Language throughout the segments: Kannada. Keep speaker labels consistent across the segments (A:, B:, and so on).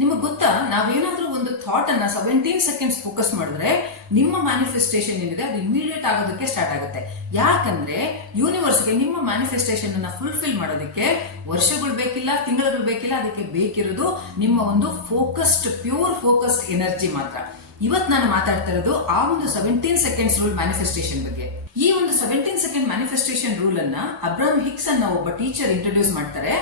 A: ನಿಮಗೆ ಗೊತ್ತಾ? ನಾವೇನಾದರೂ ಒಂದು ಥಾಟ್ ಅನ್ನ ಸೆವೆಂಟೀನ್ ಸೆಕೆಂಡ್ಸ್ ಫೋಕಸ್ ಮಾಡಿದ್ರೆ ನಿಮ್ಮ ಮ್ಯಾನಿಫೆಸ್ಟೇಷನ್ ಏನಿದೆ ಅದು ಇಮಿಡಿಯೇಟ್ ಆಗೋದಕ್ಕೆ ಸ್ಟಾರ್ಟ್ ಆಗುತ್ತೆ. ಯಾಕಂದ್ರೆ ಯೂನಿವರ್ಸ್ಗೆ ನಿಮ್ಮ ಮ್ಯಾನಿಫೆಸ್ಟೇಷನ್ ಅನ್ನ ಫುಲ್ಫಿಲ್ ಮಾಡೋದಕ್ಕೆ ವರ್ಷಗಳು ಬೇಕಿಲ್ಲ, ತಿಂಗಳುಗಳು ಬೇಕಿಲ್ಲ, ಅದಕ್ಕೆ ಬೇಕಿರೋದು ನಿಮ್ಮ ಒಂದು ಫೋಕಸ್ಡ್ ಪ್ಯೂರ್ ಫೋಕಸ್ಡ್ ಎನರ್ಜಿ ಮಾತ್ರ. ಇವತ್ತು ನಾನು ಮಾತಾಡ್ತಾ ಇರೋದು ಆ ಒಂದು ಸೆವೆಂಟೀನ್ ಸೆಕೆಂಡ್ಸ್ ರೂಲ್ ಮ್ಯಾನಿಫೆಸ್ಟೇಷನ್ ಬಗ್ಗೆ. ಈ ಒಂದು ಸೆವೆಂಟೀನ್ ಸೆಕೆಂಡ್ ಮ್ಯಾನಿಫೆಸ್ಟೇಷನ್ ರೂಲ್ ಅನ್ನ ಅಬ್ರಾಮ್ ಹಿಕ್ಸ್ ಅನ್ನ ಒಬ್ಬ ಟೀಚರ್ ಇಂಟ್ರೊಡ್ಯೂಸ್ ಮಾಡ್ತಾರೆ.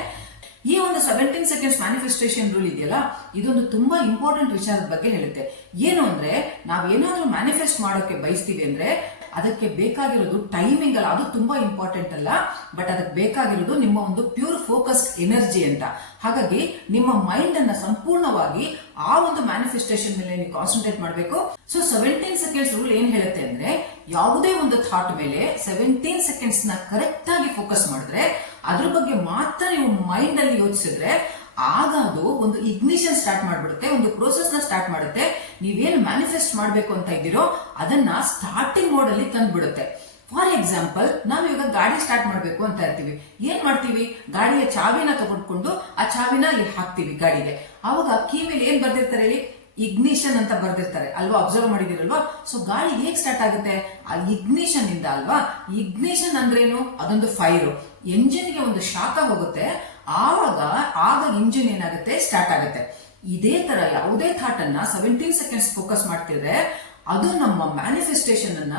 A: ಈ ಒಂದು ಸೆವೆಂಟೀನ್ ಸೆಕೆಂಡ್ಸ್ ಮ್ಯಾನಿಫೆಸ್ಟೇಷನ್ ರೂಲ್ ಇದೆಯಲ್ಲ, ಇದೊಂದು ತುಂಬಾ ಇಂಪಾರ್ಟೆಂಟ್ ವಿಚಾರದ ಬಗ್ಗೆ ಹೇಳುತ್ತೆ. ಏನು ಅಂದ್ರೆ ನಾವು ಏನಾದ್ರೂ ಮ್ಯಾನಿಫೆಸ್ಟ್ ಮಾಡೋಕೆ ಬಯಸ್ತೀವಿ ಅಂದ್ರೆ, ಅದಕ್ಕೆ ಬೇಕಾಗಿರೋದು ಟೈಮಿಂಗ್ ಅಲ್ಲ. ಅದು ತುಂಬಾ ಇಂಪಾರ್ಟೆಂಟ್ ಅಲ್ಲ ಬಟ್ ಅದಕ್ಕೆ ಬೇಕಾಗಿರೋದು ನಿಮ್ಮ ಒಂದು ಪ್ಯೂರ್ ಫೋಕಸ್ಡ್ ಎನರ್ಜಿ ಅಂತ. ಹಾಗಾಗಿ, ನಿಮ್ಮ ಮೈಂಡ್ ಅನ್ನ ಸಂಪೂರ್ಣವಾಗಿ ಆ ಒಂದು ಮ್ಯಾನಿಫೆಸ್ಟೇಷನ್ ಮೇಲೆ ನೀವು ಕಾನ್ಸಂಟ್ರೇಟ್ ಮಾಡಬೇಕು. ಸೊ ಸೆವೆಂಟೀನ್ ಸೆಕೆಂಡ್ಸ್ ರೂಲ್ ಏನ್ ಹೇಳುತ್ತೆ ಅಂದ್ರೆ, ಯಾವುದೇ ಒಂದು ಥಾಟ್ ಮೇಲೆ ಸೆವೆಂಟೀನ್ ಸೆಕೆಂಡ್ಸ್ನ ಕರೆಕ್ಟ್ ಆಗಿ ಫೋಕಸ್ ಮಾಡಿದ್ರೆ ಅದ್ರ ಬಗ್ಗೆ ಮಾತ್ರ ನೀವು ಮೈಂಡ್ ಅಲ್ಲಿ ಯೋಚಿಸಿದ್ರೆ ಆಗ ಅದು ಒಂದು ಇಗ್ನಿಷನ್ ಸ್ಟಾರ್ಟ್ ಮಾಡ್ಬಿಡುತ್ತೆ, ಒಂದು ಪ್ರೋಸೆಸ್ನ ಸ್ಟಾರ್ಟ್ ಮಾಡುತ್ತೆ. ನೀವೇನು ಮ್ಯಾನಿಫೆಸ್ಟ್ ಮಾಡಬೇಕು ಅಂತ ಇದ್ದೀರೋ ಅದನ್ನ ಸ್ಟಾರ್ಟಿಂಗ್ ಮೋಡ್ ಅಲ್ಲಿ ತಂದ್ಬಿಡುತ್ತೆ. ಫಾರ್ ಎಕ್ಸಾಂಪಲ್ ನಾವು ಇವಾಗ ಗಾಡಿ ಸ್ಟಾರ್ಟ್ ಮಾಡಬೇಕು ಅಂತ ಇರ್ತೀವಿ. ಏನ್ ಮಾಡ್ತೀವಿ? ಗಾಡಿಯ ಚಾವಿನ ತಗೊಂಡ್ಕೊಂಡು ಆ ಚಾವಿನ ಅಲ್ಲಿ ಹಾಕ್ತಿವಿ ಗಾಡಿಗೆ. ಅವಾಗ ಕೀ ಮೇಲೆ ಏನ್ ಬರ್ದಿರ್ತಾರೆ ಹೇಳಿ? ಇಗ್ನಿಷನ್ ಅಂತ ಬರ್ದಿರ್ತಾರೆ. ಅಲ್ವಾ? ಅಬ್ಸರ್ವ್ ಮಾಡಿದಿರಲ್ವಾ ಸೊ ಗಾಳಿ ಹೇಗ್ ಸ್ಟಾರ್ಟ್ ಆಗುತ್ತೆ? ಆ ಇಗ್ನಿಷನ್ ಇಂದ ಅಲ್ವಾ? ಇಗ್ನಿಷನ್ ಅಂದ್ರೇನು? ಅದೊಂದು ಫೈರ್ ಎಂಜಿನ್ಗೆ ಒಂದು ಶಾಖ ಹೋಗುತ್ತೆ. ಆವಾಗ ಆಗ ಇಂಜಿನ್ ಏನಾಗುತ್ತೆ? ಸ್ಟಾರ್ಟ್ ಆಗುತ್ತೆ. ಇದೇ ತರ ಯಾವುದೇ ಥಾಟ್ ಅನ್ನ ಸೆವೆಂಟೀನ್ ಸೆಕೆಂಡ್ಸ್ ಫೋಕಸ್ ಮಾಡ್ತಿದ್ರೆ ಅದು ನಮ್ಮ ಮ್ಯಾನಿಫೆಸ್ಟೇಷನ್ ಅನ್ನ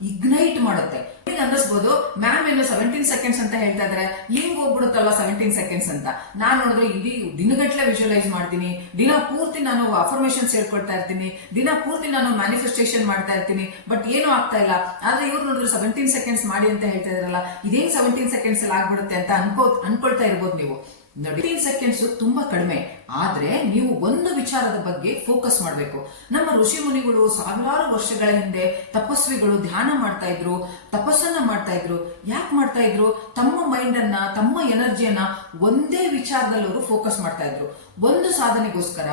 A: ಇಗ್ನೈಟ್ ಮಾಡುತ್ತೆ. ಅನ್ನಿಸ್ಬೋದು, ಮ್ಯಾಮ್ ಏನು ಸೆವೆಂಟೀನ್ ಸೆಕೆಂಡ್ಸ್ ಅಂತ ಹೇಳ್ತಾ ಇದಾರೆ. ಹಿಂಗ್ ಹೋಗ್ಬಿಡುತ್ತಲ್ಲ ಸೆವೆಂಟೀನ್ ಸೆಕೆಂಡ್ಸ್ ಅಂತ? ನಾನ್ ನೋಡಿದ್ರೆ ಇಡೀ ದಿನಗಟ್ಲೆ ವಿಜುವಲೈಸ್ ಮಾಡ್ತೀನಿ. ದಿನ ಪೂರ್ತಿ ನಾನು ಅಫರ್ಮೇಶನ್ ಸೇರ್ಕೊಳ್ತಾ ಇರ್ತೀನಿ. ದಿನ ಪೂರ್ತಿ ನಾನು ಮ್ಯಾನಿಫೆಸ್ಟೇಷನ್ ಮಾಡ್ತಾ ಇರ್ತೀನಿ. ಬಟ್ ಏನು ಆಗ್ತಾ ಇಲ್ಲ. ಆದ್ರೆ ಇವ್ರು ನೋಡಿದ್ರೆ ಸೆವೆಂಟೀನ್ ಸೆಕೆಂಡ್ಸ್ ಮಾಡಿ ಅಂತ ಹೇಳ್ತಾ ಇದ್ರಲ್ಲ, ಇದೇನ್ ಸೆವೆಂಟೀನ್ ಸೆಕೆಂಡ್ಸ್ ಅಲ್ಲಿ ಆಗ್ಬಿಡುತ್ತೆ ಅಂತ ಅನ್ಕೋ, ಅನ್ಕೊಳ್ತಾ ಇರ್ಬೋದು ನೀವು. ಫಿಫ್ಟೀನ್ ಸೆಕೆಂಡ್ಸ್ ತುಂಬಾ ಕಡಿಮೆ. ಆದ್ರೆ ನೀವು ಒಂದು ವಿಚಾರದ ಬಗ್ಗೆ ಫೋಕಸ್ ಮಾಡಬೇಕು. ನಮ್ಮ ಋಷಿ ಮುನಿಗಳು ಸಾವಿರಾರು ವರ್ಷಗಳ ಹಿಂದೆ ತಪಸ್ವಿಗಳು ಧ್ಯಾನ ಮಾಡ್ತಾ ಇದ್ರು, ತಪಸ್ಸನ್ನ ಮಾಡ್ತಾ ಇದ್ರು. ಯಾಕೆ ಮಾಡ್ತಾ ಇದ್ರು? ತಮ್ಮ ಮೈಂಡ್ ಅನ್ನ ತಮ್ಮ ಎನರ್ಜಿಯನ್ನ ಒಂದೇ ವಿಚಾರದಲ್ಲಿ ಅವರು ಫೋಕಸ್ ಮಾಡ್ತಾ ಇದ್ರು. ಒಂದು ಸಾಧನೆಗೋಸ್ಕರ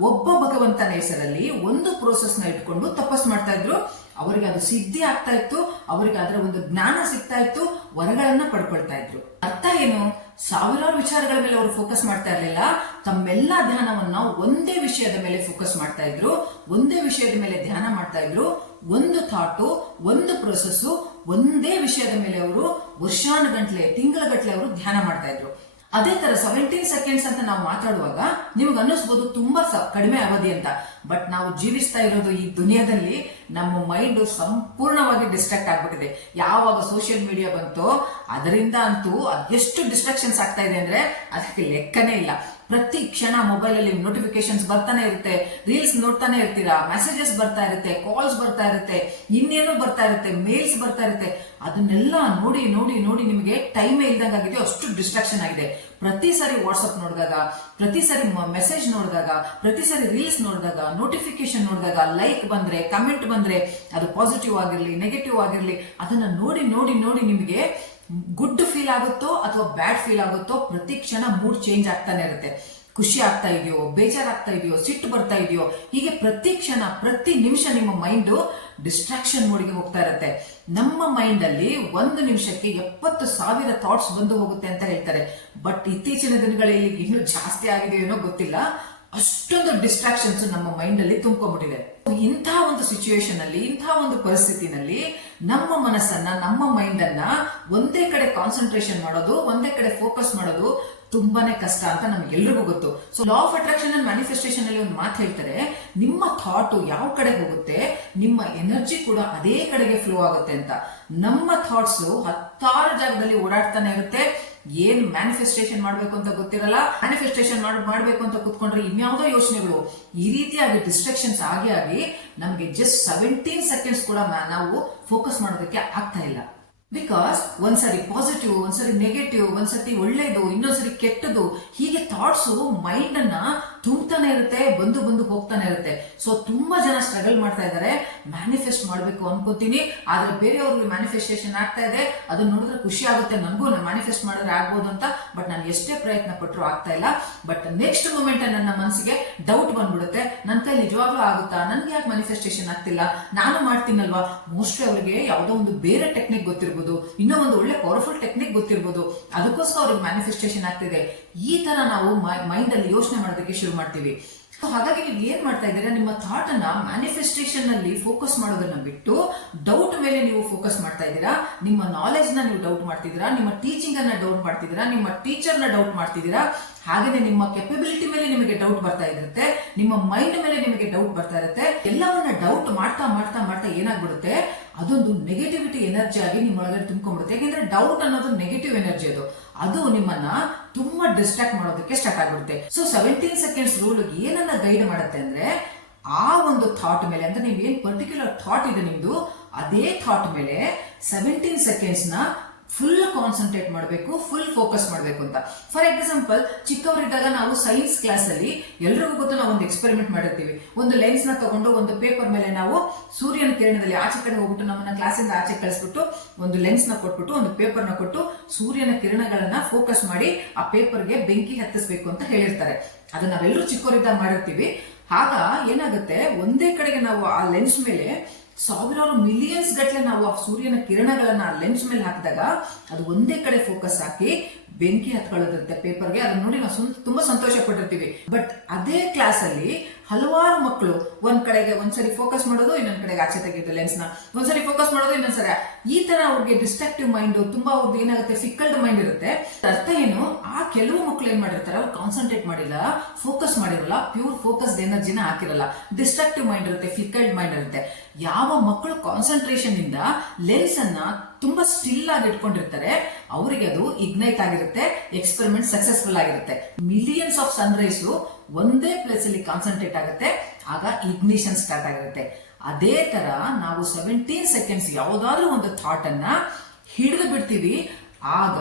A: ಒಬ್ಬ ಭಗವಂತನ ಹೆಸರಲ್ಲಿ ಒಂದು ಪ್ರೋಸೆಸ್ನ ಇಟ್ಕೊಂಡು ತಪಸ್ ಮಾಡ್ತಾ ಇದ್ರು. ಅವರಿಗೆ ಅದು ಸಿದ್ಧಿ ಆಗ್ತಾ ಇತ್ತು. ಅವರಿಗೆ ಅದರ ಒಂದು ಜ್ಞಾನ ಸಿಗ್ತಾ ಇತ್ತು. ವರಗಳನ್ನ ಪಡ್ಕೊಳ್ತಾ ಇದ್ರು. ಅರ್ಥ ಏನು? ಸಾವಿರಾರು ವಿಚಾರಗಳ ಮೇಲೆ ಅವರು ಫೋಕಸ್ ಮಾಡ್ತಾ ಇರಲಿಲ್ಲ. ತಮ್ಮೆಲ್ಲ ಧ್ಯಾನವನ್ನ ಒಂದೇ ವಿಷಯದ ಮೇಲೆ ಫೋಕಸ್ ಮಾಡ್ತಾ ಇದ್ರು. ಒಂದೇ ವಿಷಯದ ಮೇಲೆ ಧ್ಯಾನ ಮಾಡ್ತಾ ಇದ್ರು. ಒಂದು ಥಾಟು ಒಂದು ಪ್ರೊಸೆಸ್ ಒಂದೇ ವಿಷಯದ ಮೇಲೆ ಅವರು ವರ್ಷಾನುಗಂಟ್ಲೆ ತಿಂಗಳ ಅವರು ಧ್ಯಾನ ಮಾಡ್ತಾ ಇದ್ರು. ಅದೇ ತರ ಸೆವೆಂಟೀನ್ ಸೆಕೆಂಡ್ಸ್ ಅಂತ ನಾವು ಮಾತಾಡುವಾಗ ನಿಮ್ಗೆ ಅನ್ನಿಸ್ಬೋದು ತುಂಬಾ ಕಡಿಮೆ ಅವಧಿ ಅಂತ. ಬಟ್ ನಾವು ಜೀವಿಸ್ತಾ ಇರೋದು ಈ ದುನಿಯಾದಲ್ಲಿ ನಮ್ಮ ಮೈಂಡ್ ಸಂಪೂರ್ಣವಾಗಿ ಡಿಸ್ಟ್ರಾಕ್ಟ್ ಆಗ್ಬಿಟ್ಟಿದೆ. ಯಾವಾಗ ಸೋಷಿಯಲ್ ಮೀಡಿಯಾ ಬಂತೋ ಅದರಿಂದ ಅಂತೂ ಅದೆಷ್ಟು ಡಿಸ್ಟ್ರಾಕ್ಷನ್ಸ್ ಆಗ್ತಾ ಇದೆ ಅಂದ್ರೆ ಅದಕ್ಕೆ ಲೆಕ್ಕನೇ ಇಲ್ಲ. ಪ್ರತಿ ಕ್ಷಣ ಮೊಬೈಲ್ ಅಲ್ಲಿ ನೋಟಿಫಿಕೇಶನ್ಸ್ ಬರ್ತಾನೆ ಇರುತ್ತೆ ರೀಲ್ಸ್ ನೋಡ್ತಾನೆ ಇರ್ತೀರಾ ಮೆಸೇಜಸ್ ಬರ್ತಾ ಇರುತ್ತೆ ಕಾಲ್ಸ್ ಬರ್ತಾ ಇರುತ್ತೆ, ಇನ್ನೇನೋ ಬರ್ತಾ ಇರುತ್ತೆ ಮೇಲ್ಸ್ ಬರ್ತಾ ಇರುತ್ತೆ. ಅದನ್ನೆಲ್ಲ ನೋಡಿ ನೋಡಿ ನೋಡಿ ನಿಮಗೆ ಟೈಮೇ ಇಲ್ದಂಗಾಗಿದೆ ಅಷ್ಟು ಡಿಸ್ಟ್ರಾಕ್ಷನ್ ಆಗಿದೆ. ಪ್ರತಿ ಸಾರಿ ವಾಟ್ಸಪ್ ನೋಡಿದಾಗ, ಪ್ರತಿ ಸಾರಿ ಮೆಸೇಜ್ ನೋಡಿದಾಗ, ಪ್ರತಿ ಸಾರಿ ರೀಲ್ಸ್ ನೋಡಿದಾಗ ನೋಟಿಫಿಕೇಶನ್ ನೋಡಿದಾಗ ಲೈಕ್ ಬಂದ್ರೆ ಕಮೆಂಟ್ ಬಂದ್ರೆ, ಅದು ಪಾಸಿಟಿವ್ ಆಗಿರಲಿ ನೆಗೆಟಿವ್ ಆಗಿರಲಿ, ಅದನ್ನ ನೋಡಿ ನೋಡಿ ನೋಡಿ ನಿಮಗೆ ಗುಡ್ ಫೀಲ್ ಆಗುತ್ತೋ ಅಥವಾ ಬ್ಯಾಡ್ ಫೀಲ್ ಆಗುತ್ತೋ ಪ್ರತಿ ಕ್ಷಣ ಮೂಡ್ ಚೇಂಜ್ ಆಗ್ತಾನೆ ಇರುತ್ತೆ. ಖುಷಿ ಆಗ್ತಾ ಇದೆಯೋ, ಬೇಜಾರಾಗ್ತಾ ಇದೆಯೋ, ಸಿಟ್ಟು ಬರ್ತಾ ಇದೆಯೋ, ಹೀಗೆ ಪ್ರತಿ ಕ್ಷಣ, ಪ್ರತಿ ನಿಮಿಷ ನಿಮ್ಮ ಮೈಂಡ್ ಡಿಸ್ಟ್ರಾಕ್ಷನ್ ಮೂಡಿಗೆ ಹೋಗ್ತಾ ಇರುತ್ತೆ. ನಮ್ಮ ಮೈಂಡ್ ಅಲ್ಲಿ ಒಂದು ನಿಮಿಷಕ್ಕೆ ಎಪ್ಪತ್ತು ಸಾವಿರ ಥಾಟ್ಸ್ ಬಂದು ಹೋಗುತ್ತೆ ಅಂತ ಹೇಳ್ತಾರೆ. ಬಟ್ ಇತ್ತೀಚಿನ ದಿನಗಳಲ್ಲಿ ಇನ್ನೂ ಜಾಸ್ತಿ ಆಗಿದೆ ಏನೋ ಗೊತ್ತಿಲ್ಲ. ಅಷ್ಟೊಂದು ಡಿಸ್ಟ್ರಾಕ್ಷನ್ಸ್ ನಮ್ಮ ಮೈಂಡ್ ಅಲ್ಲಿ ತುಂಬ್ಕೊಂಡ್ಬಿಟ್ಟಿದೆ. ಇಂಥ ಒಂದು ಸಿಚುವೇಶನ್ ಅಲ್ಲಿ, ಇಂಥ ಒಂದು ಪರಿಸ್ಥಿತಿನಲ್ಲಿ ನಮ್ಮ ಮನಸ್ಸನ್ನ, ನಮ್ಮ ಮೈಂಡ್ ಅನ್ನ ಒಂದೇ ಕಡೆ ಕಾನ್ಸಂಟ್ರೇಷನ್ ಮಾಡೋದು, ಒಂದೇ ಕಡೆ ಫೋಕಸ್ ಮಾಡೋದು ತುಂಬಾನೇ ಕಷ್ಟ ಅಂತ ನಮ್ಗೆಲ್ರಿಗೂ ಗೊತ್ತು. So law of attraction and manifestation ಅಲ್ಲಿ ಒಂದು ಮಾತು ಹೇಳ್ತಾರೆ, ನಿಮ್ಮ ಥಾಟ್ ಯಾವ ಕಡೆ ಹೋಗುತ್ತೆ, ನಿಮ್ಮ ಎನರ್ಜಿ ಕೂಡ ಅದೇ ಕಡೆಗೆ ಫ್ಲೋ ಆಗುತ್ತೆ ಅಂತ. ನಮ್ಮ ಥಾಟ್ಸ್ ಹತ್ತಾರು ಜಾಗದಲ್ಲಿ ಓಡಾಡ್ತಾನೆ ಇರುತ್ತೆ ಏನ್ ಮ್ಯಾನಿಫೆಸ್ಟೇಷನ್ ಮಾಡಬೇಕು ಅಂತ ಗೊತ್ತಿರಲ್ಲ ಮ್ಯಾನಿಫೆಸ್ಟೇಷನ್ ಮಾಡ್ಬೇಕು ಅಂತ ಕುತ್ಕೊಂಡ್ರೆ ಇನ್ಯಾವುದೋ ಯೋಚನೆಗಳು. ಈ ರೀತಿಯಾಗಿ ಡಿಸ್ಟ್ರಕ್ಷನ್ಸ್ ಆಗಿ ಆಗಿ ನಮಗೆ ಜಸ್ಟ್ ಸೆವೆಂಟೀನ್ ಸೆಕೆಂಡ್ಸ್ ಕೂಡ ನಾವು ಫೋಕಸ್ ಮಾಡೋದಕ್ಕೆ ಆಗ್ತಾ ಇಲ್ಲ. ಬಿಕಾಸ್ ಒಂದ್ಸರಿ ಪಾಸಿಟಿವ್ ಒಂದ್ಸರಿ ನೆಗೆಟಿವ್ ಒಂದ್ಸತಿ ಒಳ್ಳೇದು, ಇನ್ನೊಂದ್ಸರಿ ಕೆಟ್ಟದು ಹೀಗೆ ಥಾಟ್ಸ್ ಮೈಂಡ್ ಅನ್ನ ತುಂಬ್ತಾನೆ ಇರುತ್ತೆ, ಬಂದು ಬಂದು ಹೋಗ್ತಾನೆ ಇರುತ್ತೆ. ಸೊ ತುಂಬಾ ಜನ ಸ್ಟ್ರಗಲ್ ಮಾಡ್ತಾ ಇದ್ದಾರೆ. ಮ್ಯಾನಿಫೆಸ್ಟ್ ಮಾಡ್ಬೇಕು ಅನ್ಕೋತೀನಿ. ಆದ್ರೆ ಬೇರೆಯವ್ರಿಗೆ ಮ್ಯಾನಿಫೆಸ್ಟೇಷನ್ ಆಗ್ತಾ ಇದೆ. ಅದನ್ನ ನೋಡಿದ್ರೆ ಖುಷಿ ಆಗುತ್ತೆ. ನನಗೂ ಮ್ಯಾನಿಫೆಸ್ಟ್ ಮಾಡಿದ್ರೆ ಆಗ್ಬೋದು ಅಂತ. ಬಟ್ ನಾನು ಎಷ್ಟೇ ಪ್ರಯತ್ನ ಪಟ್ಟರು ಆಗ್ತಾ ಇಲ್ಲ. ಬಟ್ ನೆಕ್ಸ್ಟ್ ಮೂಮೆಂಟ್ ನನ್ನ ಮನಸ್ಸಿಗೆ ಡೌಟ್ ಬಂದ್ಬಿಡುತ್ತೆ. ನನ್ನ ಕೈ ನಿಜವಾಗ್ಲೂ ಆಗುತ್ತಾ? ನನ್ಗೆ ಯಾಕೆ ಮ್ಯಾನಿಫೆಸ್ಟೇಷನ್ ಆಗ್ತಿಲ್ಲ? ನಾನು ಮಾಡ್ತೀನಲ್ವಾ? ಮೋಸ್ಟ್ಲಿ ಅವರಿಗೆ ಯಾವುದೋ ಒಂದು ಬೇರೆ ಟೆಕ್ನಿಕ್ ಗೊತ್ತಿರ್ಬೋದು. ಇನ್ನೂ ಒಂದು ಒಳ್ಳೆ ಪವರ್ಫುಲ್ ಟೆಕ್ನಿಕ್ ಗೊತ್ತಿರ್ಬೋದು. ಅದಕ್ಕೋಸ್ಕರ ಅವ್ರಿಗೆ ಮ್ಯಾನಿಫೆಸ್ಟೇಷನ್ ಆಗ್ತಿದೆ. ಈ ತರ ನಾವು ಮೈಂಡ್ ಅಲ್ಲಿ ಯೋಚನೆ ಮಾಡೋದಕ್ಕೆ ಶುರು ಮಾಡ್ತೀವಿ. ಸೊ ಹಾಗಾಗಿ ನೀವು ಏನ್ ಮಾಡ್ತಾ ಇದ್ದೀರಾ, ನಿಮ್ಮ ಥಾಟ್ ಅನ್ನ ಮ್ಯಾನಿಫೆಸ್ಟೇಷನ್ನಲ್ಲಿ ಫೋಕಸ್ ಮಾಡೋದನ್ನ ಬಿಟ್ಟು ಡೌಟ್ ಮೇಲೆ ನೀವು ಫೋಕಸ್ ಮಾಡ್ತಾ ಇದ್ದೀರಾ, ನಿಮ್ಮ ನಾಲೆಜ್ನ ನೀವು ಡೌಟ್ ಮಾಡ್ತಿದ್ದೀರಾ, ನಿಮ್ಮ ಟೀಚಿಂಗ್ ಅನ್ನ ಡೌಟ್ ಮಾಡ್ತಿದ್ದೀರಾ, ನಿಮ್ಮ ಟೀಚರ್ನ ಡೌಟ್ ಮಾಡ್ತಿದ್ದೀರಾ ಹಾಗೇನೆ ನಿಮ್ಮ ಕೆಪಬಿಲಿಟಿ ಮೇಲೆ ನಿಮಗೆ ಡೌಟ್ ಬರ್ತಾ ಇರುತ್ತೆ, ನಿಮ್ಮ ಮೈಂಡ್ ಮೇಲೆ ನಿಮಗೆ ಡೌಟ್ ಬರ್ತಾ ಇರುತ್ತೆ, ಎಲ್ಲವನ್ನ ಡೌಟ್ ಮಾಡ್ತಾ ಮಾಡ್ತಾ ಮಾಡ್ತಾ ಏನಾಗ್ಬಿಡುತ್ತೆ ಅದೊಂದು ನೆಗೆಟಿವಿಟಿ ಎನರ್ಜಿ ಆಗಿ ನಿಮ್ಮ ಒಳಗಡೆ ತುಂಬಿಕೊಂಡ್ಬಿಡುತ್ತೆ. ಯಾಕೆಂದ್ರೆ ಡೌಟ್ ಅನ್ನೋದು ನೆಗೆಟಿವ್ ಎನರ್ಜಿ ಅದು. ಅದು ನಿಮ್ಮನ್ನ ತುಂಬಾ ಡಿಸ್ಟ್ರಾಕ್ಟ್ ಮಾಡೋದಕ್ಕೆ ಸ್ಟಾರ್ಟ್ ಆಗ್ಬಿಡುತ್ತೆ. ಸೊ ಸೆವೆಂಟೀನ್ ಸೆಕೆಂಡ್ಸ್ ರೂಲ್ ಏನನ್ನ ಗೈಡ್ ಮಾಡುತ್ತೆ ಅಂದ್ರೆ, ಆ ಒಂದು ಥಾಟ್ ಮೇಲೆ, ಅಂದ್ರೆ ನೀವು ಏನ್ ಪರ್ಟಿಕ್ಯುಲರ್ ಥಾಟ್ ಇದೆ ನಿಮ್ದು, ಅದೇ ಥಾಟ್ ಮೇಲೆ ಸೆವೆಂಟೀನ್ ಸೆಕೆಂಡ್ಸ್ನ ಫುಲ್ ಕಾನ್ಸಂಟ್ರೇಟ್ ಮಾಡಬೇಕು ಫುಲ್ ಫೋಕಸ್ ಮಾಡಬೇಕು ಅಂತ. ಫಾರ್ ಎಕ್ಸಾಂಪಲ್ ಚಿಕ್ಕವರಿದ್ದಾಗ ನಾವು ಸೈನ್ಸ್ ಕ್ಲಾಸ್ ಅಲ್ಲಿ ಎಲ್ರಿಗೂ ಗೊತ್ತು ನಾವು ಒಂದು ಎಕ್ಸ್ಪೆರಿಮೆಂಟ್ ಮಾಡಿರ್ತೀವಿ. ಒಂದು ಲೆನ್ಸ್ನ ತಗೊಂಡು ಒಂದು ಪೇಪರ್ ಮೇಲೆ ನಾವು ಸೂರ್ಯನ ಕಿರಣದಲ್ಲಿ ಆಚೆ ಕಡೆ ಹೋಗ್ಬಿಟ್ಟು ನಮ್ಮನ್ನ ಕ್ಲಾಸಿಂದ ಆಚೆ ಕಳಿಸ್ಬಿಟ್ಟು ಒಂದು ಲೆನ್ಸ್ನ ಕೊಟ್ಬಿಟ್ಟು, ಒಂದು ಪೇಪರ್ನ ಕೊಟ್ಟು ಸೂರ್ಯನ ಕಿರಣಗಳನ್ನ ಫೋಕಸ್ ಮಾಡಿ ಆ ಪೇಪರ್ಗೆ ಬೆಂಕಿ ಹತ್ತಿಸ್ಬೇಕು ಅಂತ ಹೇಳಿರ್ತಾರೆ. ಅದನ್ನ ನಾವೆಲ್ಲರೂ ಚಿಕ್ಕವರಿದ್ದಾಗ ಮಾಡಿರ್ತೀವಿ. ಆಗ ಏನಾಗುತ್ತೆ? ಒಂದೇ ಕಡೆಗೆ ನಾವು ಆ ಲೆನ್ಸ್ ಮೇಲೆ ಸಾವಿರಾರು ಮಿಲಿಯನ್ಸ್ ಗಟ್ಟಲೆ ನಾವು ಆ ಸೂರ್ಯನ ಕಿರಣಗಳನ್ನ ಲೆನ್ಸ್ ಮೇಲೆ ಹಾಕಿದಾಗ ಅದು ಒಂದೇ ಕಡೆ ಫೋಕಸ್ ಹಾಕಿ ಬೆಂಕಿ ಹತ್ಕೊಳ್ಳೋದಿರುತ್ತೆ ಪೇಪರ್ಗೆ ಅದನ್ನ ನೋಡಿ ನಾವು ತುಂಬಾ ಸಂತೋಷ ಪಟ್ಟಿರ್ತೀವಿ. ಬಟ್ ಅದೇ ಕ್ಲಾಸ್ ಅಲ್ಲಿ ಹಲವಾರು ಮಕ್ಕಳು ಒಂದ್ ಕಡೆಗೆ ಒಂದ್ಸರಿ ಫೋಕಸ್ ಮಾಡೋದು, ಇನ್ನೊಂದ್ ಕಡೆಗೆ ಆಚೆ ತೆಗೆಯೋದು ಲೆನ್ಸ್ನ. ಒಂದ್ಸರಿ ಫೋಕಸ್ ಮಾಡೋದು ಇನ್ನೊಂದ್ಸರಿ ಈ ತರ ಅವ್ರಿಗೆ ಡಿಸ್ಟ್ರಾಕ್ಟಿವ್ ಮೈಂಡ್ ತುಂಬಾ ಅವ್ರದ್ದು ಏನಾಗುತ್ತೆ? ಫಿಕ್ಕಲ್ಡ್ ಮೈಂಡ್ ಇರುತ್ತೆ. ಅರ್ಥ ಏನು? ಕೆಲವು ಮಕ್ಕಳು ಏನ್ ಮಾಡಿರ್ತಾರೆ, ಅವ್ರು ಕಾನ್ಸಂಟ್ರೇಟ್ ಮಾಡಿಲ್ಲ ಫೋಕಸ್ ಮಾಡಿರಲ್ಲ ಪ್ಯೂರ್ ಫೋಕಸ್ಡ್ ಎನರ್ಜಿನ ಹಾಕಿರಲ್ಲ. ಡಿಸ್ಟ್ರಾಕ್ಟಿವ್ ಮೈಂಡ್ ಇರುತ್ತೆ ಫಿಕ್ಕಲ್ಡ್ ಮೈಂಡ್ ಇರುತ್ತೆ. ಯಾವ ಮಕ್ಕಳು ಕಾನ್ಸಂಟ್ರೇಷನ್ ಇಂದ ಲೆನ್ಸ್ ಅನ್ನ ತುಂಬಾ ಸ್ಟಿಲ್ ಆಗಿ ಇಟ್ಕೊಂಡಿರ್ತಾರೆ, ಅವರಿಗೆ ಅದು ಇಗ್ನೈಟ್ ಆಗಿರುತ್ತೆ ಎಕ್ಸ್ಪೆರಿಮೆಂಟ್ ಸಕ್ಸಸ್ಫುಲ್ ಆಗಿರುತ್ತೆ. ಮಿಲಿಯನ್ಸ್ ಆಫ್ ಸನ್ರೈಸ್ ಒಂದೇ ಪ್ಲೇಸ್ ಅಲ್ಲಿ ಕಾನ್ಸಂಟ್ರೇಟ್ ಆಗುತ್ತೆ, ಆಗ ಇಗ್ನಿಷನ್ ಸ್ಟಾರ್ಟ್ ಆಗಿರುತ್ತೆ. ಅದೇ ತರ ನಾವು ಸೆವೆಂಟೀನ್ ಸೆಕೆಂಡ್ಸ್ ಯಾವುದಾದ್ರೂ ಒಂದು ಥಾಟ್ ಅನ್ನ ಹಿಡಿದು ಬಿಡ್ತೀವಿ ಆಗ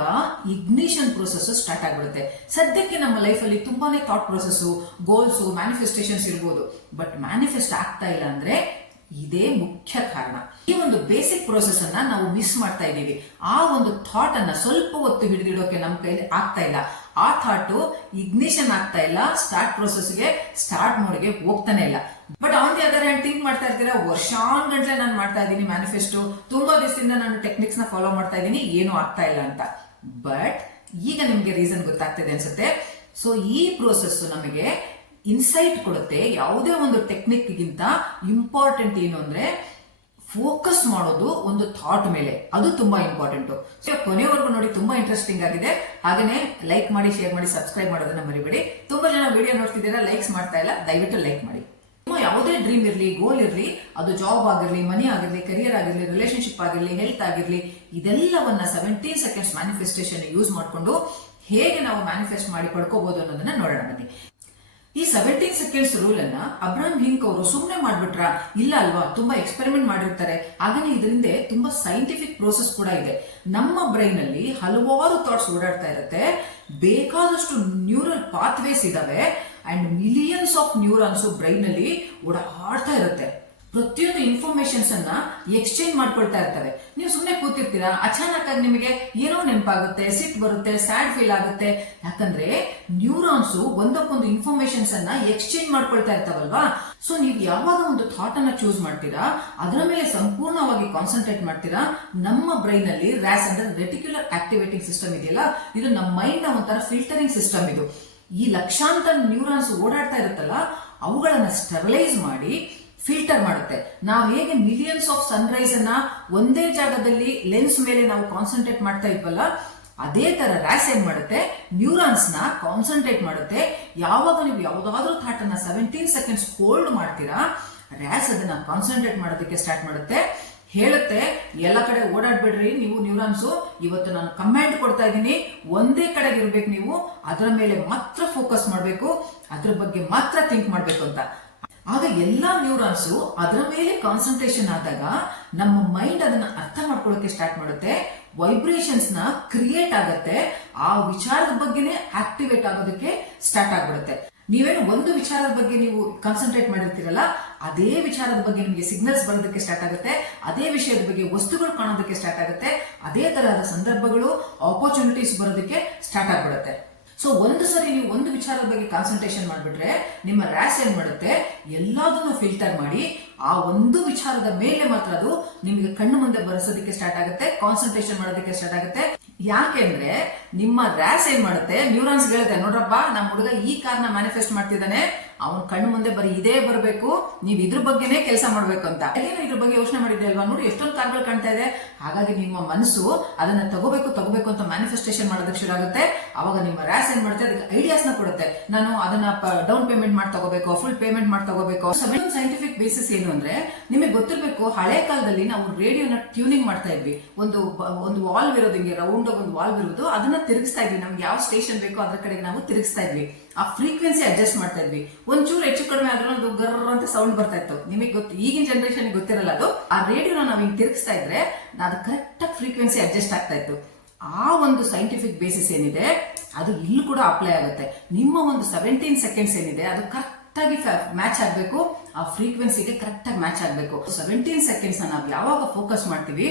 A: ಇಗ್ನಿಷನ್ ಪ್ರೊಸೆಸ್ ಸ್ಟಾರ್ಟ್ ಆಗಿಬಿಡುತ್ತೆ. ಸದ್ಯಕ್ಕೆ ನಮ್ಮ ಲೈಫಲ್ಲಿ ತುಂಬಾನೇ ಥಾಟ್ ಪ್ರೊಸೆಸ್ಸು ಗೋಲ್ಸ್ ಮ್ಯಾನಿಫೆಸ್ಟೇಷನ್ಸ್ ಇರ್ಬೋದು. ಬಟ್ ಮ್ಯಾನಿಫೆಸ್ಟ್ ಆಗ್ತಾ ಇಲ್ಲ ಅಂದ್ರೆ ಇದೇ ಮುಖ್ಯ ಕಾರಣ. ಈ ಒಂದು ಬೇಸಿಕ್ ಪ್ರೊಸೆಸ್ ಅನ್ನ ನಾವು ಮಿಸ್ ಮಾಡ್ತಾ ಇದ್ದೀವಿ. ಆ ಒಂದು ಥಾಟ್ ಅನ್ನ ಸ್ವಲ್ಪ ಹೊತ್ತು ಹಿಡಿದಿಡೋಕೆ ನಮ್ಮ ಕೈಲಿ ಆಗ್ತಾ ಇಲ್ಲ. ಆ ಥಾಟ್ ಇಗ್ನಿಷನ್ ಆಗ್ತಾ ಇಲ್ಲ ಸ್ಟಾರ್ಟ್ಗೆ ಸ್ಟಾರ್ಟ್ ಮೋಡ್ಗೆ ಹೋಗ್ತಾನೆ ಇಲ್ಲ. ಬಟ್ ಹ್ಯಾಂಡ್ ಥಿಂಕ್ ಮಾಡ್ತಾ ಇರ್ತೀರಾ? ವರ್ಷಾನ್ ಗಂಟ್ಲೆ ನಾನು ಮಾಡ್ತಾ ಇದ್ದೀನಿ ಮ್ಯಾನಿಫೆಸ್ಟೋ ತುಂಬಾ ದಿವಸದಿಂದ ನಾನು ಟೆಕ್ನಿಕ್ಸ್ನ ಫಾಲೋ ಮಾಡ್ತಾ ಇದ್ದೀನಿ, ಏನೂ ಆಗ್ತಾ ಇಲ್ಲ ಅಂತ. ಬಟ್ ಈಗ ನಿಮ್ಗೆ ರೀಸನ್ ಗೊತ್ತಾಗ್ತಿದೆ ಅನ್ಸುತ್ತೆ. ಸೊ ಈ ಪ್ರೋಸೆಸ್ ನಮಗೆ ಇನ್ಸೈಟ್ ಕೊಡುತ್ತೆ. ಯಾವುದೇ ಒಂದು ಟೆಕ್ನಿಕ್ ಗಿಂತ ಇಂಪಾರ್ಟೆಂಟ್ ಏನು ಅಂದ್ರೆ ಫೋಕಸ್ ಮಾಡೋದು ಒಂದು ಥಾಟ್ ಮೇಲೆ. ಅದು ತುಂಬಾ ಇಂಪಾರ್ಟೆಂಟ್ ಕೊನೆವರೆಗೂ ನೋಡಿ, ತುಂಬಾ ಇಂಟ್ರೆಸ್ಟಿಂಗ್ ಆಗಿದೆ. ಹಾಗೇನೆ ಲೈಕ್ ಮಾಡಿ ಶೇರ್ ಮಾಡಿ ಸಬ್ಸ್ಕ್ರೈಬ್ ಮಾಡೋದನ್ನ ಮರಿಬೇಡಿ. ತುಂಬಾ ಜನ ವಿಡಿಯೋ ನೋಡ್ತಿದ್ದೀರಾ ಲೈಕ್ಸ್ ಮಾಡ್ತಾ ಇಲ್ಲ, ದಯವಿಟ್ಟು ಲೈಕ್ ಮಾಡಿ. ಯಾವುದೇ ಡ್ರೀಮ್ ಇರಲಿ ಗೋಲ್ ಇರಲಿ, ಅದು ಜಾಬ್ ಆಗಿರಲಿ ಮನಿ ಆಗಿರಲಿ ಕರಿಯರ್ ಆಗಿರಲಿ ರಿಲೇಶನ್ಶಿಪ್ ಆಗಿರಲಿ ಹೆಲ್ತ್ ಆಗಿರಲಿ, ಇದೆಲ್ಲವನ್ನ ಸೆವೆಂಟೀನ್ ಸೆಕೆಂಡ್ಸ್ ಮ್ಯಾನಿಫೆಸ್ಟೇಷನ್ ಯೂಸ್ ಮಾಡಿಕೊಂಡು ಹೇಗೆ ನಾವು ಮ್ಯಾನಿಫೆಸ್ಟ್ ಮಾಡಿ ಪಡ್ಕೋಬಹುದು ಅನ್ನೋದನ್ನ ನೋಡೋಣ ಬನ್ನಿ. ಈ ಸೆವೆಂಟೀನ್ ಸೆಕೆಂಡ್ಸ್ ರೂಲ್ ಅನ್ನ ಅಬ್ರಾಹಂ ಲಿಂಕ್ ಅವರು ಸುಮ್ಮನೆ ಮಾಡ್ಬಿಟ್ರ, ಇಲ್ಲ ಅಲ್ವಾ, ತುಂಬಾ ಎಕ್ಸ್ಪೆರಿಮೆಂಟ್ ಮಾಡಿರ್ತಾರೆ, ಹಾಗೇನೆ ಇದರಿಂದ ತುಂಬಾ ಸೈಂಟಿಫಿಕ್ ಪ್ರೋಸೆಸ್ ಕೂಡ ಇದೆ. ನಮ್ಮ ಬ್ರೈನ್ ಅಲ್ಲಿ ಹಲವಾರು ಥಾಟ್ಸ್ ಓಡಾಡ್ತಾ ಇರುತ್ತೆ, ಬೇಕಾದಷ್ಟು ನ್ಯೂರಲ್ ಪಾತ್ವೇಸ್ ಇದಾವೆ and millions of neurons brain ಅಲ್ಲಿ ಓಡಾಡ್ತಾ ಇರುತ್ತೆ. ಪ್ರತಿಯೊಂದು ಇನ್ಫಾರ್ಮೇಶನ್ಸ್ ಅನ್ನ ಎಕ್ಸ್ಚೇಂಜ್ ಮಾಡ್ಕೊಳ್ತಾ ಇರ್ತವೆ. ನೀವು ಸುಮ್ಮನೆ ಕೂತಿರ್ತೀರಾ? ಅಚಾನಕ್ ಆಗಿ ನಿಮಗೆ ಏನೋ ನೆನಪಾಗುತ್ತೆ ಸಿಟ್ ಬರುತ್ತೆ ಸ್ಯಾಡ್ ಫೀಲ್ ಆಗುತ್ತೆ. ಯಾಕಂದ್ರೆ ನ್ಯೂರಾನ್ಸ್ ಒಂದಕ್ಕೊಂದು ಇನ್ಫಾರ್ಮೇಶನ್ಸ್ ಅನ್ನ ಎಕ್ಸ್ಚೇಂಜ್ ಮಾಡ್ಕೊಳ್ತಾ ಇರ್ತಾವಲ್ವಾ? ಸೊ ನೀವು ಯಾವಾಗ ಒಂದು ಥಾಟ್ ಅನ್ನ ಚೂಸ್ ಮಾಡ್ತೀರಾ, ಅದರ ಮೇಲೆ ಸಂಪೂರ್ಣವಾಗಿ ಕಾನ್ಸಂಟ್ರೇಟ್ ಮಾಡ್ತೀರಾ, ನಮ್ಮ ಬ್ರೈನ್ ಅಲ್ಲಿ ರ್ಯಾಸ್ ಅಂದ್ರೆ ರೆಟಿಕ್ಯುಲರ್ ಆಕ್ಟಿವೇಟಿಂಗ್ ಸಿಸ್ಟಮ್ ಇದೆಯಲ್ಲ? ಇದು ನಮ್ಮ ಮೈಂಡ್ನ ಒಂಥರ ಫಿಲ್ಟರಿಂಗ್ ಸಿಸ್ಟಮ್ ಇದು. ಈ ಲಕ್ಷಾಂತರ ನ್ಯೂರಾನ್ಸ್ ಓಡಾಡ್ತಾ ಇರುತ್ತಲ್ಲ, ಅವುಗಳನ್ನು ಸ್ಟೆರಲೈಸ್ ಮಾಡಿ ಫಿಲ್ಟರ್ ಮಾಡುತ್ತೆ. ನಾವು ಹೇಗೆ ಮಿಲಿಯನ್ಸ್ ಆಫ್ ಸನ್ರೈಸ್ ಅನ್ನ ಒಂದೇ ಜಾಗದಲ್ಲಿ ಲೆನ್ಸ್ ಮೇಲೆ ನಾವು ಕಾನ್ಸಂಟ್ರೇಟ್ ಮಾಡ್ತಾ ಇದ್ವಲ್ಲ, ಅದೇ ತರ ರ್ಯಾಸ್ ಏನ್ ಮಾಡುತ್ತೆ? ನ್ಯೂರಾನ್ಸ್ನ ಕಾನ್ಸಂಟ್ರೇಟ್ ಮಾಡುತ್ತೆ. ಯಾವಾಗ ನೀವು ಯಾವ್ದಾದ್ರು ಥಾಟ್ ಅನ್ನ ಸೆವೆಂಟೀನ್ ಸೆಕೆಂಡ್ಸ್ ಹೋಲ್ಡ್ ಮಾಡ್ತೀರಾ ರ್ಯಾಸ್ ಅದನ್ನ ಕಾನ್ಸಂಟ್ರೇಟ್ ಮಾಡೋದಕ್ಕೆ ಸ್ಟಾರ್ಟ್ ಮಾಡುತ್ತೆ. ಹೇಳುತ್ತೆ, ಎಲ್ಲ ಕಡೆ ಓಡಾಡ್ಬಿಡ್ರಿ, ನೀವು ನ್ಯೂರಾನ್ಸ್. ಇವತ್ತು ನಾನು ಕಮ್ಯಾಂಡ್ ಕೊಡ್ತಾ ಇದ್ದೀನಿ. ಒಂದೇ ಕಡೆಗೆ ಇರ್ಬೇಕು ನೀವು. ಅದರ ಮೇಲೆ ಮಾತ್ರ ಫೋಕಸ್ ಮಾಡಬೇಕು. ಅದ್ರ ಬಗ್ಗೆ ಮಾತ್ರ ಥಿಂಕ್ ಮಾಡ್ಬೇಕು ಅಂತ. ಆಗ ಎಲ್ಲಾ ನ್ಯೂರಾನ್ಸ್ ಅದರ ಮೇಲೆ ಕಾನ್ಸಂಟ್ರೇಷನ್ ಆದಾಗ ನಮ್ಮ ಮೈಂಡ್ ಅದನ್ನ ಅರ್ಥ ಮಾಡ್ಕೊಳ್ಳೋಕೆ ಸ್ಟಾರ್ಟ್ ಮಾಡುತ್ತೆ. ವೈಬ್ರೇಷನ್ಸ್ನ ಕ್ರಿಯೇಟ್ ಆಗತ್ತೆ. ಆ ವಿಚಾರದ ಬಗ್ಗೆನೇ ಆಕ್ಟಿವೇಟ್ ಆಗೋದಕ್ಕೆ ಸ್ಟಾರ್ಟ್ ಆಗ್ಬಿಡುತ್ತೆ. ನೀವೇನು ಒಂದು ವಿಚಾರದ ಬಗ್ಗೆ ನೀವು ಕಾನ್ಸಂಟ್ರೇಟ್ ಮಾಡಿರ್ತೀರಲ್ಲ, ಅದೇ ವಿಚಾರದ ಬಗ್ಗೆ ನಿಮಗೆ ಸಿಗ್ನಲ್ಸ್ ಬರೋದಕ್ಕೆ ಸ್ಟಾರ್ಟ್ ಆಗುತ್ತೆ, ಅದೇ ವಿಷಯದ ಬಗ್ಗೆ ವಸ್ತುಗಳು ಕಾಣೋದಕ್ಕೆ ಸ್ಟಾರ್ಟ್ ಆಗುತ್ತೆ, ಅದೇ ತರಹದ ಸಂದರ್ಭಗಳು ಆಪರ್ಚುನಿಟೀಸ್ ಬರೋದಕ್ಕೆ ಸ್ಟಾರ್ಟ್ ಆಗ್ಬಿಡುತ್ತೆ. ಸೊ ಒಂದು ಸರಿ ನೀವು ಒಂದು ವಿಚಾರದ ಬಗ್ಗೆ ಕಾನ್ಸಂಟ್ರೇಷನ್ ಮಾಡಿಬಿಟ್ರೆ, ನಿಮ್ಮ ರ್ಯಾಸ್ ಏನ್ ಮಾಡುತ್ತೆ, ಎಲ್ಲದನ್ನು ಫಿಲ್ಟರ್ ಮಾಡಿ, ಆ ಒಂದು ವಿಚಾರದ ಮೇಲೆ ಮಾತ್ರ ಅದು ನಿಮಗೆ ಕಣ್ಣು ಮುಂದೆ ಬರೆಸೋದಕ್ಕೆ ಸ್ಟಾರ್ಟ್ ಆಗುತ್ತೆ ಕಾನ್ಸಂಟ್ರೇಷನ್ ಮಾಡೋದಕ್ಕೆ ಸ್ಟಾರ್ಟ್ ಆಗುತ್ತೆ. ಯಾಕೆಂದ್ರೆ ನಿಮ್ಮ ರ್ಯಾಸ್ ಏನ್ ಮಾಡುತ್ತೆ? ನ್ಯೂರಾನ್ಸ್ ಹೇಳುತ್ತೆ. ನೋಡ್ರಪ್ಪ ನಮ್ಮ ಹುಡುಗ ಈ ಕಾರ್ನ ಮ್ಯಾನಿಫೆಸ್ಟ್ ಮಾಡ್ತಿದ್ದಾನೆ. ಅವನ ಕಣ್ಣು ಮುಂದೆ ಬರೀ ಇದೇ ಬರಬೇಕು, ನೀವು ಇದ್ರ ಬಗ್ಗೆನೇ ಕೆಲಸ ಮಾಡ್ಬೇಕು ಅಂತ. ಏನೋ ಇದ್ರ ಬಗ್ಗೆ ಯೋಚನೆ ಮಾಡಿದ್ದೆ ಅಲ್ವಾ? ನೋಡಿ, ಎಷ್ಟೊಂದು ಕಾರ್ಗಳು ಕಾಣ್ತಾ ಇದೆ. ಹಾಗಾಗಿ ನಿಮ್ಮ ಮನಸ್ಸು ಅದನ್ನ ತಗೋಬೇಕು ತಗೋಬೇಕು ಅಂತ ಮ್ಯಾನಿಫೆಸ್ಟೇಷನ್ ಮಾಡೋದಕ್ಕೆ ಶುರು ಆಗುತ್ತೆ. ಅವಾಗ ನಿಮ್ಮ ರ್ಯಾಸ್ ಏನ್ ಮಾಡುತ್ತೆ? ಅದಕ್ಕೆ ಐಡಿಯಾಸ್ನ ಕೊಡುತ್ತೆ. ನಾನು ಅದನ್ನ ಡೌನ್ ಪೇಮೆಂಟ್ ಮಾಡಿ ತಗೋಬೇಕು ಫುಲ್ ಪೇಮೆಂಟ್ ಮಾಡಿ ತಗೋಬೇಕು. ಸೈಂಟಿಫಿಕ್ ಬೇಸಿಸ್ ಏನು ಅಂದ್ರೆ, ನಿಮಗೆ ಗೊತ್ತಿರಬೇಕು, ಹಳೆ ಕಾಲದಲ್ಲಿ ನಾವು ರೇಡಿಯೋನ ಟ್ಯೂನಿಂಗ್ ಮಾಡ್ತಾ ಇದ್ವಿ. ಒಂದು ಒಂದು ವಾಲ್ವ್ ಇರೋದು ಹಿಂಗೆ ರೌಂಡ್ ಒಂದು ವಾಲ್ವ್ ಇರೋದು ಅದನ್ನ ತಿರುಗಿಸ್ತಾ ಇದ್ವಿ. ನಮ್ಗೆ ಯಾವ ಸ್ಟೇಷನ್ ಬೇಕೋ ಅದ್ರ ಕಡೆಗೆ ನಾವು ತಿರುಗಿಸ್ತಾ ಇದ್ವಿ. ಆ ಫ್ರೀಕ್ವೆನ್ಸಿ ಅಡ್ಜಸ್ಟ್ ಮಾಡ್ತಾ ಇದ್ವಿ. ಒಂಚೂರು ಹೆಚ್ಚು ಕಡಿಮೆ ಆದ್ರೂ ಒಂದು ಗರ್ರ ಅಂತ ಸೌಂಡ್ ಬರ್ತಾ ಇತ್ತು. ನಿಮಗೆ ಗೊತ್ತು ಈಗಿನ ಜನರೇಷನ್ ಗೊತ್ತಿರಲ್ಲ ಅದು. ಆ ರೇಡಿಯೋನ ನಾವು ಹಿಂಗೆ ತಿರುಗಿಸ್ತಾ ಇದ್ರೆ ಅದು ಕರೆಕ್ಟ್ ಆಗಿ ಫ್ರೀಕ್ವೆನ್ಸಿ ಅಡ್ಜಸ್ಟ್ ಆಗ್ತಾ ಇತ್ತು. ಆ ಒಂದು ಸೈಂಟಿಫಿಕ್ ಬೇಸಿಸ್ ಏನಿದೆ, ಅದು ಇಲ್ಲೂ ಕೂಡ ಅಪ್ಲೈ ಆಗುತ್ತೆ. ನಿಮ್ಮ ಒಂದು ಸೆವೆಂಟೀನ್ ಸೆಕೆಂಡ್ಸ್ ಏನಿದೆ, ಅದು ಕರೆಕ್ಟ್ ಆಗಿ ಮ್ಯಾಚ್ ಆಗಬೇಕು. ಆ ಫ್ರೀಕ್ವೆನ್ಸಿಗೆ ಕರೆಕ್ಟಾಗಿ ಮ್ಯಾಚ್ ಆಗಬೇಕು. ಸೆವೆಂಟೀನ್ ಸೆಕೆಂಡ್ಸ್ ನಾವು ಯಾವಾಗ ಫೋಕಸ್ ಮಾಡ್ತೀವಿ,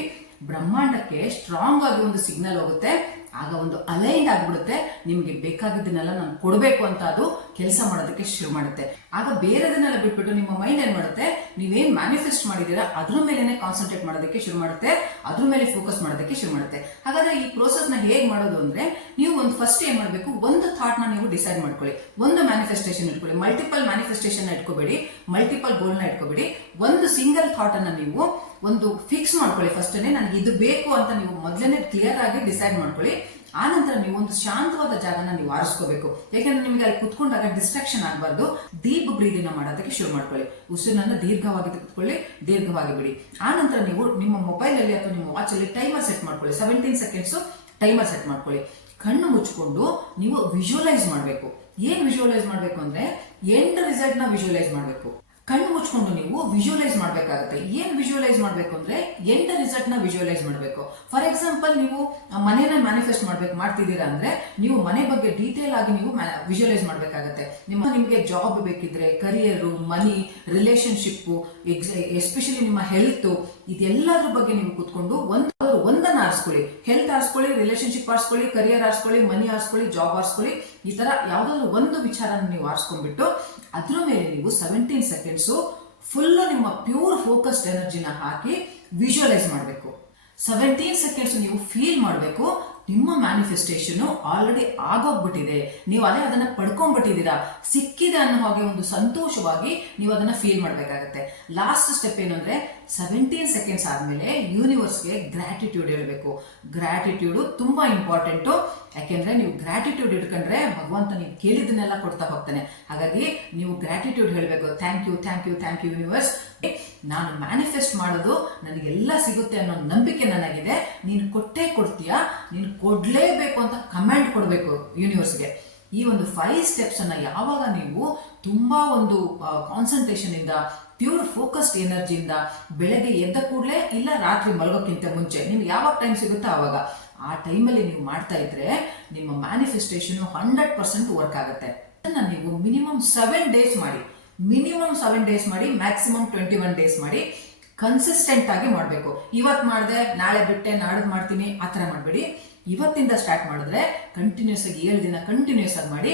A: ಬ್ರಹ್ಮಾಂಡಕ್ಕೆ ಸ್ಟ್ರಾಂಗ್ ಆಗಿ ಒಂದು ಸಿಗ್ನಲ್ ಹೋಗುತ್ತೆ. ಆಗ ಒಂದು ಅಲೈನ್ ಆಗ್ಬಿಡುತ್ತೆ ನಿಮಗೆ ಬೇಕಾಗಿದ್ದನ್ನೆಲ್ಲ ನಾನು ಕೊಡಬೇಕು ಅಂತ ಅದು ಕೆಲಸ ಮಾಡೋದಕ್ಕೆ ಶುರು ಮಾಡುತ್ತೆ. ಆಗ ಬೇರೆದನ್ನೆಲ್ಲ ಬಿಟ್ಬಿಟ್ಟು ನಿಮ್ಮ ಮೈಂಡ್ ಏನ್ ಮಾಡುತ್ತೆ? ನೀವೇನ್ ಮ್ಯಾನಿಫೆಸ್ಟ್ ಮಾಡಿದೀರಾ ಅದ್ರ ಮೇಲೆನೆ ಕಾನ್ಸಂಟ್ರೇಟ್ ಮಾಡೋದಕ್ಕೆ ಶುರು ಮಾಡುತ್ತೆ, ಅದ್ರ ಮೇಲೆ ಫೋಕಸ್ ಮಾಡೋದಕ್ಕೆ ಶುರು ಮಾಡುತ್ತೆ. ಹಾಗಾದ್ರೆ ಈ ಪ್ರೋಸೆಸ್ನ ಹೇಗೆ ಮಾಡೋದು ಅಂದ್ರೆ, ನೀವು ಒಂದು ಫಸ್ಟ್ ಏನ್ ಮಾಡಬೇಕು, ಒಂದು ಥಾಟ್ನ ನೀವು ಡಿಸೈಡ್ ಮಾಡ್ಕೊಳ್ಳಿ. ಒಂದು ಮ್ಯಾನಿಫೆಸ್ಟೇಷನ್ ಇಟ್ಕೊಳ್ಳಿ. ಮಲ್ಟಿಪಲ್ ಮ್ಯಾನಿಫೆಸ್ಟೇಷನ್ ಇಟ್ಕೋಬೇಡಿ ಮಲ್ಟಿಪಲ್ ಗೋಲ್ನ ಇಟ್ಕೋಬೇಡಿ. ಒಂದು ಸಿಂಗಲ್ ಥಾಟ್ ಅನ್ನ ನೀವು ಒಂದು ಫಿಕ್ಸ್ ಮಾಡ್ಕೊಳ್ಳಿ ಫಸ್ಟ್ ನನಗೆ ಇದು ಬೇಕು ಅಂತ ನೀವು ಮೊದಲನೇ ಕ್ಲಿಯರ್ ಆಗಿ ಡಿಸೈಡ್ ಮಾಡ್ಕೊಳ್ಳಿ. ಆ ನಂತರ ನೀವು ಒಂದು ಶಾಂತವಾದ ಜಾಗನ ನೀವು ಆರಿಸ್ಕೋಬೇಕು. ಯಾಕಂದ್ರೆ ನಿಮಗೆ ಅಲ್ಲಿ ಕುತ್ಕೊಂಡಾಗ ಡಿಸ್ಟ್ರಾಕ್ಷನ್ ಆಗಬಾರ್ದು. ದೀಪ್ ಬ್ರೀದಿನ ಮಾಡೋದಕ್ಕೆ ಶುರು ಮಾಡ್ಕೊಳ್ಳಿ. ಉಸಿರನ್ನ ದೀರ್ಘವಾಗಿ ತೆಗೆದುಕೊಳ್ಳಿ, ದೀರ್ಘವಾಗಿ ಬಿಡಿ. ಆ ನಂತರ ನೀವು ನಿಮ್ಮ ಮೊಬೈಲ್ ಅಲ್ಲಿ ಅಥವಾ ನಿಮ್ಮ ವಾಚ್ ಅಲ್ಲಿ ಟೈಮರ್ ಸೆಟ್ ಮಾಡ್ಕೊಳ್ಳಿ. ಸೆವೆಂಟೀನ್ ಸೆಕೆಂಡ್ಸ್ ಟೈಮರ್ ಸೆಟ್ ಮಾಡ್ಕೊಳ್ಳಿ. ಕಣ್ಣು ಮುಚ್ಕೊಂಡು ನೀವು ವಿಜುವಲೈಸ್ ಮಾಡಬೇಕು. ಏನ್ ವಿಜುವಲೈಸ್ ಮಾಡಬೇಕು ಅಂದ್ರೆ ಎಂಡ್ ರಿಸಲ್ಟ್ನ ವಿಜುವಲೈಸ್ ಮಾಡಬೇಕು. ಕಣ್ಣು ಮುಚ್ಕೊಂಡು ನೀವು ವಿಜುವಲೈಸ್ ಮಾಡಬೇಕಾಗುತ್ತೆ. ಏನ್ ವಿಜುವಲೈಸ್ ಮಾಡಬೇಕು ಅಂದ್ರೆ ಎಂಡ್ ರಿಸಲ್ಟ್ನ ವಿಜುವಲೈಸ್ ಮಾಡಬೇಕು. ಫಾರ್ ಎಕ್ಸಾಂಪಲ್ ನೀವು ಮನೇನ ಮ್ಯಾನಿಫೆಸ್ಟ್ ಮಾಡ್ಬೇಕು, ಮಾಡ್ತಿದ್ದೀರಾ ಅಂದ್ರೆ ನೀವು ಮನೆ ಬಗ್ಗೆ ಡೀಟೇಲ್ ಆಗಿ ನೀವು ವಿಜುವಲೈಸ್ ಮಾಡಬೇಕಾಗತ್ತೆ. ನಿಮ್ಮ ನಿಮಗೆ ಜಾಬ್ ಬೇಕಿದ್ರೆ ಕರಿಯರ್ ಮನಿ ರಿಲೇಶನ್ಶಿಪ್ ಎಸ್ಪೆಷಲಿ ನಿಮ್ಮ ಹೆಲ್ತ್ ಇದೆಲ್ಲದ್ರ ಬಗ್ಗೆ ನೀವು ಕೂತ್ಕೊಂಡು ಒಂದ್ ಒಂದನ್ನ ಆರಿಸ್ಕೊಳ್ಳಿ. ಹೆಲ್ತ್ ಆರಿಸ್ಕೊಳ್ಳಿ ರಿಲೇಶನ್ಶಿಪ್ ಆರಿಸ್ಕೊಳ್ಳಿ ಕರಿಯರ್ ಆರಿಸ್ಕೊಳ್ಳಿ ಮನಿ ಆರಿಸ್ಕೊಳ್ಳಿ ಜಾಬ್ ಆರಿಸ್ಕೊಳ್ಳಿ. ಈ ಥರ ಯಾವ್ದಾದ್ರು ಒಂದು ವಿಚಾರನ ನೀವು ಆರಿಸ್ಕೊಂಡ್ಬಿಟ್ಟು ಅದ್ರ ಮೇಲೆ ನೀವು ಸೆವೆಂಟೀನ್ ಸೆಕೆಂಡ್ಸ್ ಫುಲ್ ನಿಮ್ಮ ಪ್ಯೂರ್ ಫೋಕಸ್ಡ್ ಎನರ್ಜಿನ ಹಾಕಿ ವಿಜುವಲೈಸ್ ಮಾಡಬೇಕು. ಸೆವೆಂಟೀನ್ ಸೆಕೆಂಡ್ಸ್ ನೀವು ಫೀಲ್ ಮಾಡಬೇಕು. ನಿಮ್ಮ ಮ್ಯಾನಿಫೆಸ್ಟೇಷನ್ ಆಲ್ರೆಡಿ ಆಗೋಗ್ಬಿಟ್ಟಿದೆ. ನೀವು ಅದೇ ಅದನ್ನ ಪಡ್ಕೊಂಡ್ಬಿಟ್ಟಿದ್ದೀರಾ. ಸಿಕ್ಕಿದೆ ಅನ್ನೋ ಹಾಗೆ ಒಂದು ಸಂತೋಷವಾಗಿ ನೀವು ಅದನ್ನ ಫೀಲ್ ಮಾಡಬೇಕಾಗತ್ತೆ. ಲಾಸ್ಟ್ ಸ್ಟೆಪ್ ಏನು ಅಂದರೆ ಸೆವೆಂಟೀನ್ ಸೆಕೆಂಡ್ಸ್ ಆದ್ಮೇಲೆ ಯೂನಿವರ್ಸ್ಗೆ ಗ್ರಾಟಿಟ್ಯೂಡ್ ಹೇಳಬೇಕು. ಗ್ರಾಟಿಟ್ಯೂಡ್ ತುಂಬಾ ಇಂಪಾರ್ಟೆಂಟು ಯಾಕೆಂದ್ರೆ ನೀವು ಗ್ರಾಟಿಟ್ಯೂಡ್ ಇಟ್ಕೊಂಡ್ರೆ ಭಗವಂತ ನೀವು ಕೇಳಿದ್ದನ್ನೆಲ್ಲ ಕೊಡ್ತಾ ಹೋಗ್ತಾನೆ. ಹಾಗಾಗಿ ನೀವು ಗ್ರಾಟಿಟ್ಯೂಡ್ ಹೇಳಬೇಕು. Thank you thank you thank you universe ನಾನು ಮ್ಯಾನಿಫೆಸ್ಟ್ ಮಾಡೋದು ನನಗೆಲ್ಲ ಸಿಗುತ್ತೆ ಅನ್ನೋ ನಂಬಿಕೆ ನನಗಿದೆ. ನೀನು ಕೊಟ್ಟೇ ನೀನು ಕೊಡಲೇಬೇಕು ಅಂತ ಕಮೆಂಟ್ ಕೊಡಬೇಕು ಯೂನಿವರ್ಸ್ಗೆ ಈ ಒಂದು ಫೈವ್ ಸ್ಟೆಪ್ಸ್ ಅನ್ನ ಯಾವಾಗ ನೀವು ತುಂಬಾ ಒಂದು ಕಾನ್ಸಂಟ್ರೇಷನ್ ಇಂದ ಪ್ಯೂರ್ ಫೋಕಸ್ಡ್ ಎನರ್ಜಿಯಿಂದ ಬೆಳಗ್ಗೆ ಎದ್ದ ಕೂಡಲೇ ಇಲ್ಲ ರಾತ್ರಿ ಮಲಗೋಕ್ಕಿಂತ ಮುಂಚೆ, ನಿಮ್ಗೆ ಯಾವಾಗ ಟೈಮ್ ಸಿಗುತ್ತೋ ಆವಾಗ ಆ ಟೈಮಲ್ಲಿ ನೀವು ಮಾಡ್ತಾ ಇದ್ರೆ ನಿಮ್ಮ ಮ್ಯಾನಿಫೆಸ್ಟೇಷನ್ ಹಂಡ್ರೆಡ್ ಪರ್ಸೆಂಟ್ ವರ್ಕ್ ಆಗುತ್ತೆ. ಅದನ್ನ ನೀವು ಮಿನಿಮಮ್ ಸೆವೆನ್ ಡೇಸ್ ಮಾಡಿ ಮಿನಿಮಮ್ ಸೆವೆನ್ ಡೇಸ್ ಮಾಡಿ ಮ್ಯಾಕ್ಸಿಮಮ್ ಟ್ವೆಂಟಿ ಒನ್ ಡೇಸ್ ಮಾಡಿ ಕನ್ಸಿಸ್ಟೆಂಟ್ ಆಗಿ ಮಾಡಬೇಕು. ಇವತ್ತು ಮಾಡಿದೆ, ನಾಳೆ ಬಿಟ್ಟೆ ನಾಳೆ ಮಾಡ್ತೀನಿ, ಆ ಥರ ಮಾಡಬೇಡಿ. ಇವತ್ತಿಂದ ಸ್ಟಾರ್ಟ್ ಮಾಡಿದ್ರೆ ಕಂಟಿನ್ಯೂಸ್ ಆಗಿ ಏಳು ದಿನ ಕಂಟಿನ್ಯೂಸ್ ಆಗಿ ಮಾಡಿ.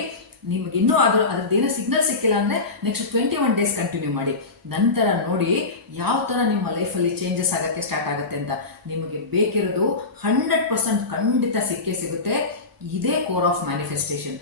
A: ನಿಮ್ಗೆ ಇನ್ನೂ ಅದ್ರ ಅದ್ರದ್ದೇನೋ ಸಿಗ್ನಲ್ ಸಿಕ್ಕಿಲ್ಲ ಅಂದ್ರೆ next twenty one days continue ಮಾಡಿ. ನಂತರ ನೋಡಿ ಯಾವ ಥರ ನಿಮ್ಮ ಲೈಫಲ್ಲಿ ಚೇಂಜಸ್ ಆಗೋಕ್ಕೆ ಸ್ಟಾರ್ಟ್ ಆಗುತ್ತೆ ಅಂತ. ನಿಮಗೆ ಬೇಕಿರೋದು ಹಂಡ್ರೆಡ್ ಪರ್ಸೆಂಟ್ ಖಂಡಿತ ಸಿಕ್ಕೇ ಸಿಗುತ್ತೆ. ಇದೇ ಕೋರ್ ಆಫ್ ಮ್ಯಾನಿಫೆಸ್ಟೇಷನ್